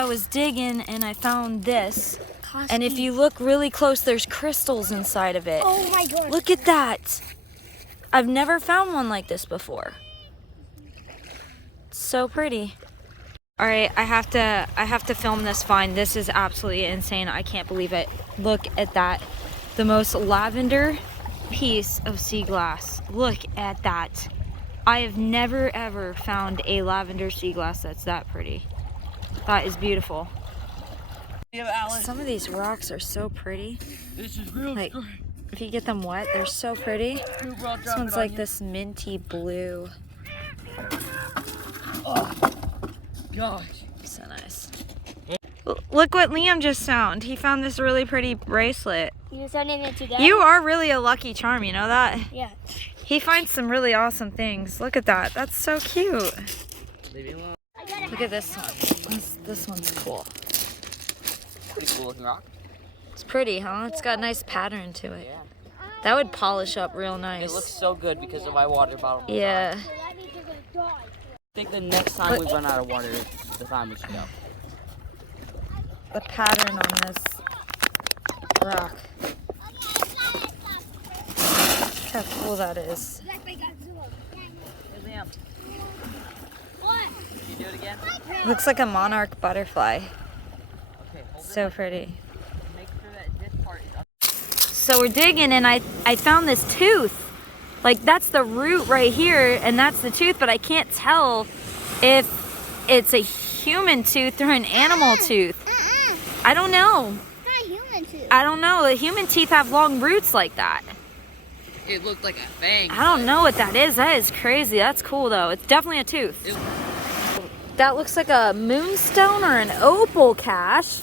I was digging and I found this. And if you look really close, there's crystals inside of it. Oh my god. Look at that. I've never found one like this before. It's so pretty. All right, I have to film this find. This is absolutely insane. I can't believe it. Look at that. The most lavender piece of sea glass. Look at that. I have never ever found a lavender sea glass that's that pretty. That is beautiful. Some of these rocks are so pretty. This is real. Like, if you get them wet, they're so pretty. This one's like this minty blue. Oh, gosh. So nice. Look what Liam just found. He found this really pretty bracelet. You sending it to Dad? You are really a lucky charm, you know that? Yeah. He finds some really awesome things. Look at that. That's so cute. Leave me alone. Look at this one. This one's cool. Pretty cool looking rock. It's pretty, huh? It's got a nice pattern to it. Yeah. That would polish up real nice. It looks so good because of my water bottle. Yeah. I think the next time we run out of water is the time we should go. The pattern on this rock. Look how cool that is. Hey, Liam. Did you do it again? Looks like a monarch butterfly. Okay, hold So it. pretty. Make sure that this part is up. So we're digging and I found this tooth. Like that's the root right here and that's the tooth, but I can't tell if it's a human tooth or an animal tooth. I don't know. It's not human tooth. I don't know. The human teeth have long roots like that. It looked like a fang. I don't know what that is. That is crazy. That's cool though. It's definitely a tooth. That looks like a moonstone or an opal, Cash.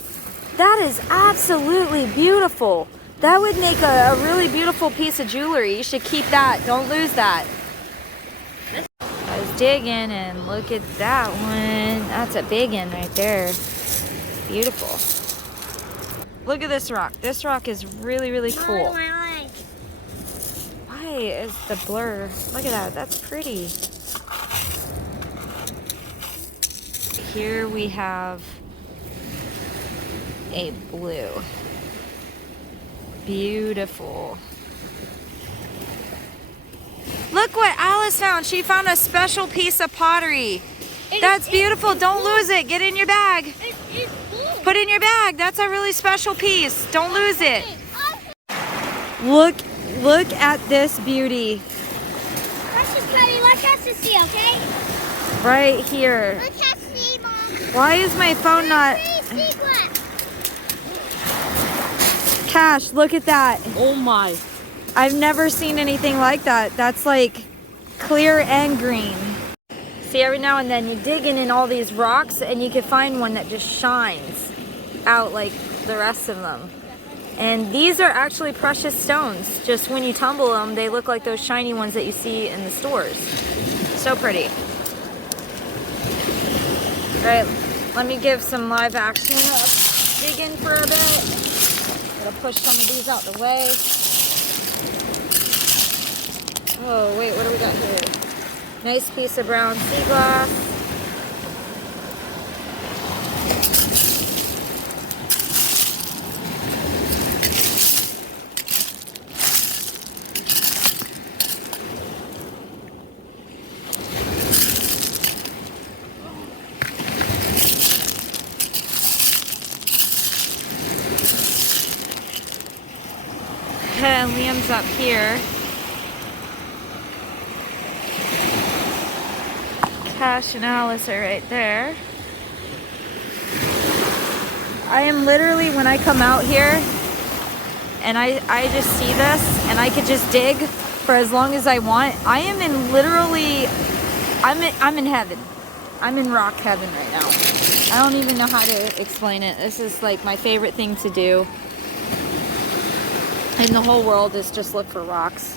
That is absolutely beautiful. That would make a really beautiful piece of jewelry. You should keep that. Don't lose that. I was digging and look at that one. That's a big one right there. Beautiful. Look at this rock. This rock is really, really cool. Why is the blur? Look at that. That's pretty. Here we have a blue. Beautiful. Look what Alice found. She found a special piece of pottery. That's beautiful. Don't lose it. Get in your bag. Put it in your bag. That's a really special piece. Don't lose it. Look at this beauty. Precious Cuddy, let us see, okay? Right here. Let us see, Mom. Why is my phone not... Cash, look at that. Oh my. I've never seen anything like that. That's like clear and green. See, every now and then you dig in all these rocks and you can find one that just shines out like the rest of them. And these are actually precious stones. Just when you tumble them, they look like those shiny ones that you see in the stores. So pretty. All right, let me give some live action of digging for a bit. Gotta push some of these out the way. Oh, wait, what do we got here? Nice piece of brown sea glass. And Liam's up here. Cash and Alice are right there. I am literally, when I come out here and I just see this and I could just dig for as long as I want, I am in literally, I'm in heaven. I'm in rock heaven right now. I don't even know how to explain it. This is like my favorite thing to do in the whole world is just look for rocks.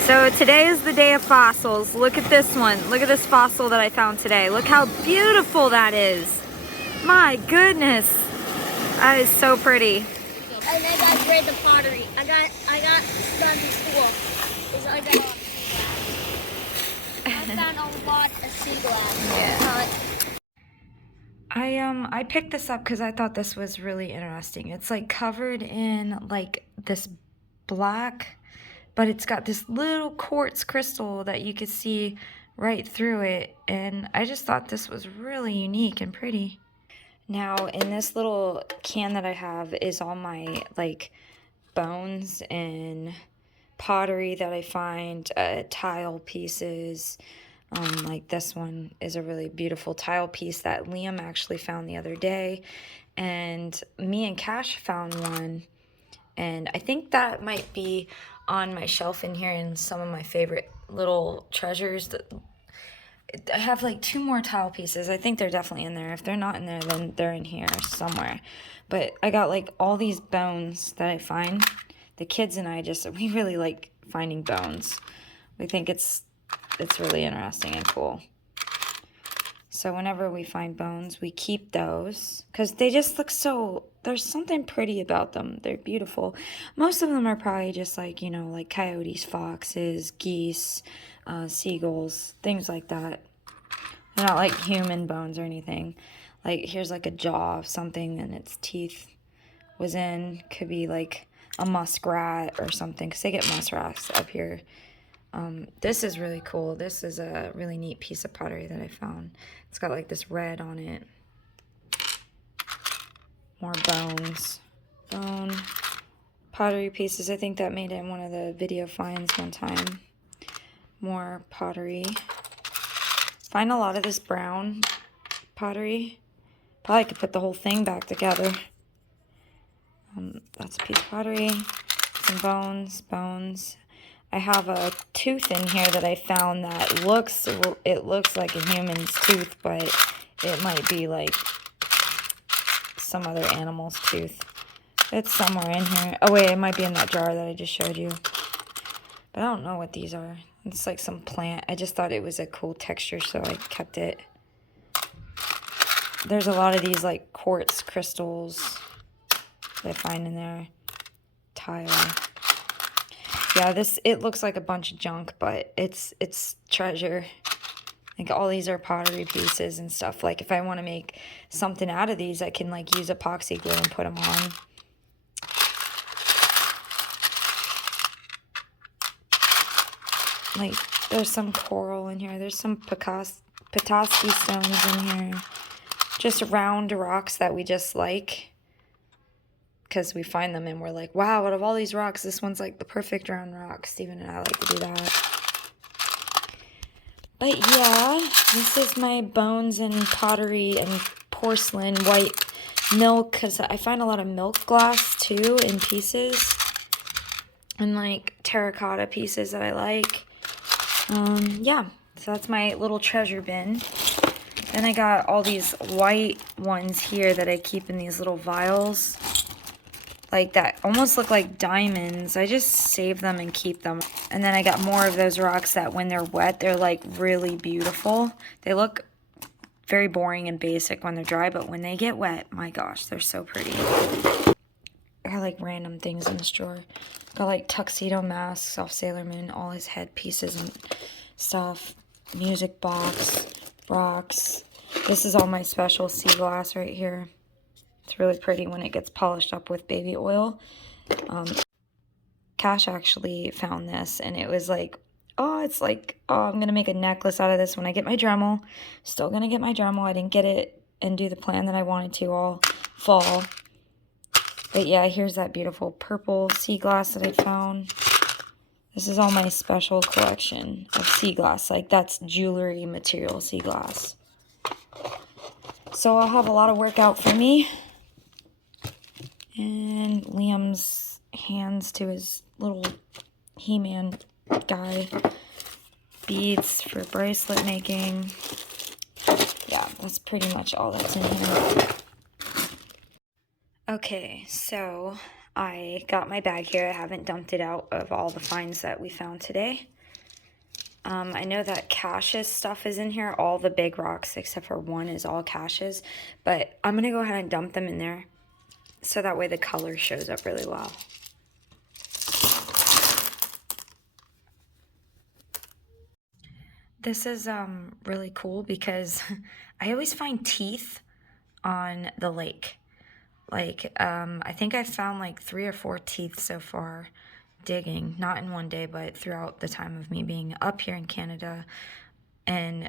So today is the day of fossils. Look at this one. Look at this fossil that I found today. Look how beautiful that is. My goodness. That is so pretty. And I got rid of the pottery. I got done before. I found a lot of sea glass. Yeah. I picked this up because I thought this was really interesting. It's like covered in like this black, but it's got this little quartz crystal that you could see right through it, and I just thought this was really unique and pretty. Now in this little can that I have is all my like bones and pottery that I find, tile pieces. Like this one is a really beautiful tile piece that Liam actually found the other day, and me and Cash found one, and I think that might be on my shelf in here in some of my favorite little treasures. I have like 2 more tile pieces. I think they're definitely in there. If they're not in there, then they're in here somewhere. But I got like all these bones that I find. The kids and I we really like finding bones. We think it's really interesting and cool. So whenever we find bones, we keep those because they just look so, there's something pretty about them. They're beautiful. Most of them are probably just like, you know, like coyotes, foxes, geese, seagulls, things like that. They're not like human bones or anything. Like here's like a jaw of something and its teeth was in. Could be like a muskrat or something because they get muskrats up here. This is really cool. This is a really neat piece of pottery that I found. It's got like this red on it. More bones. Bone. Pottery pieces. I think that made it in one of the video finds one time. More pottery. Find a lot of this brown pottery. Probably could put the whole thing back together. That's a piece of pottery. Some bones. I have a tooth in here that I found that looks like a human's tooth, but it might be like some other animal's tooth. It's somewhere in here. Oh wait, it might be in that jar that I just showed you. But I don't know what these are. It's like some plant. I just thought it was a cool texture, so I kept it. There's a lot of these like quartz crystals that I find in there. Tile. Yeah, it looks like a bunch of junk, but it's treasure. Like all these are pottery pieces and stuff. Like if I want to make something out of these, I can like use epoxy glue and put them on. Like there's some coral in here. There's some Petoskey stones in here. Just round rocks that we just like. Because we find them and we're like, wow, out of all these rocks, this one's like the perfect round rock. Steven and I like to do that. But yeah, this is my bones and pottery and porcelain, white milk. Because I find a lot of milk glass too in pieces. And like terracotta pieces that I like. Yeah, so that's my little treasure bin. Then I got all these white ones here that I keep in these little vials. Like that almost look like diamonds. I just save them and keep them. And then I got more of those rocks that when they're wet, they're like really beautiful. They look very boring and basic when they're dry, but when they get wet, my gosh, they're so pretty. I got like random things in this drawer. Got like tuxedo masks off Sailor Moon, all his head pieces and stuff. Music box, rocks. This is all my special sea glass right here. It's really pretty when it gets polished up with baby oil. Cash actually found this, and it was like, oh, it's like, oh, I'm going to make a necklace out of this when I get my Dremel. Still going to get my Dremel. I didn't get it and do the plan that I wanted to all fall. But yeah, here's that beautiful purple sea glass that I found. This is all my special collection of sea glass. Like, that's jewelry material sea glass. So I'll have a lot of work out for me. And Liam's hands to his little He-Man guy. Beads for bracelet making. Yeah, that's pretty much all that's in here. Okay, so I got my bag here. I haven't dumped it out of all the finds that we found today. I know that Cash's stuff is in here. All the big rocks except for one is all Cash's. But I'm going to go ahead and dump them in there. So that way the color shows up really well. This is really cool because I always find teeth on the lake. Like, I think I found like 3 or 4 teeth so far digging, not in one day, but throughout the time of me being up here in Canada and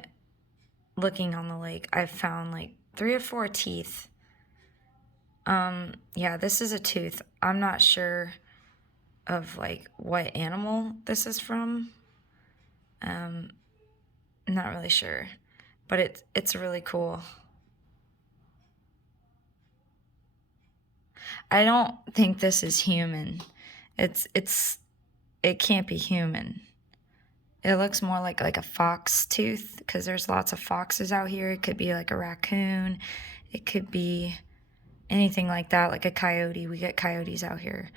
looking on the lake. I've found like 3 or 4 teeth. Yeah, this is a tooth. I'm not sure of like what animal this is from. Not really sure, but it's really cool. I don't think this is human. It can't be human. It looks more like a fox tooth because there's lots of foxes out here. It could be like a raccoon. It could be anything like that, like a coyote. We get coyotes out here.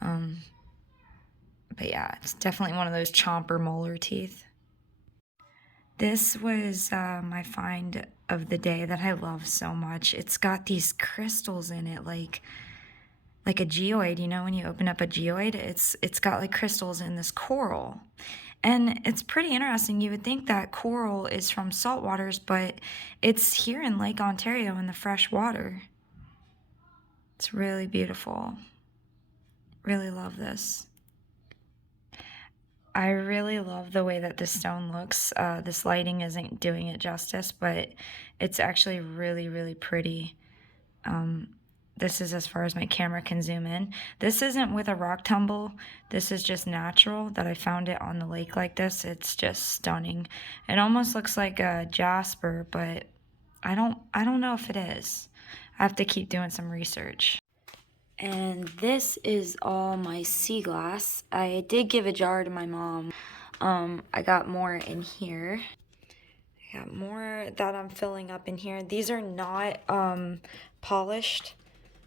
But yeah, it's definitely one of those chomper molar teeth. This was my find of the day that I love so much. It's got these crystals in it, like a geoid. You know, when you open up a geoid, it's got like crystals in this coral. And it's pretty interesting. You would think that coral is from salt waters, but it's here in Lake Ontario in the fresh water. It's really beautiful. Really love this. I really love the way that this stone looks. This lighting isn't doing it justice, but it's actually really, really pretty. This is as far as my camera can zoom in. This isn't with a rock tumble. This is just natural that I found it on the lake like this. It's just stunning. It almost looks like a jasper, but I don't know if it is. I have to keep doing some research. And this is all my sea glass. I did give a jar to my mom. I got more in here. I got more that I'm filling up in here. These are not polished.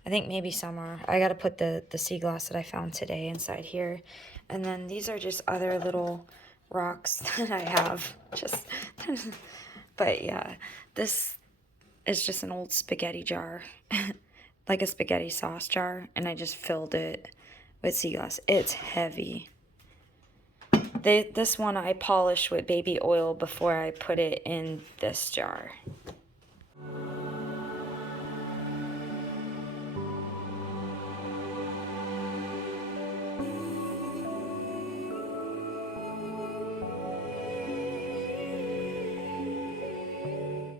I think maybe some are. I gotta put the sea glass that I found today inside here. And then these are just other little rocks that I have. But yeah, this is just an old spaghetti jar. Like a spaghetti sauce jar, and I just filled it with sea glass. It's heavy. This one I polished with baby oil before I put it in this jar.